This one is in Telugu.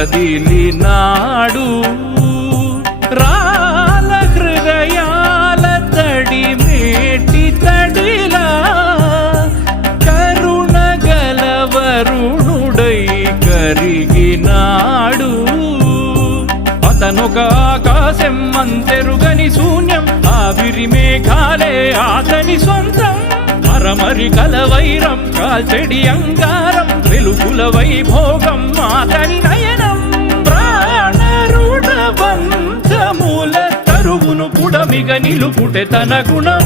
కదిలినాడు రాల హృదయాల తడి మేటి తడిలా కరుణ గలవరుణుడై కరిగినాడు అతనొక ఆకాశం అంతెరుగని శూన్యం ఆవిరి మేఘాలే అతని సొంతం మరమరి కలవైరం కాల్చెడి అంగారం వెలుగుల వైభోగం అతని నయనం ప్రాణరుణ బంధముల తరువును పుడమిగ నిలుపుటె తన గుణం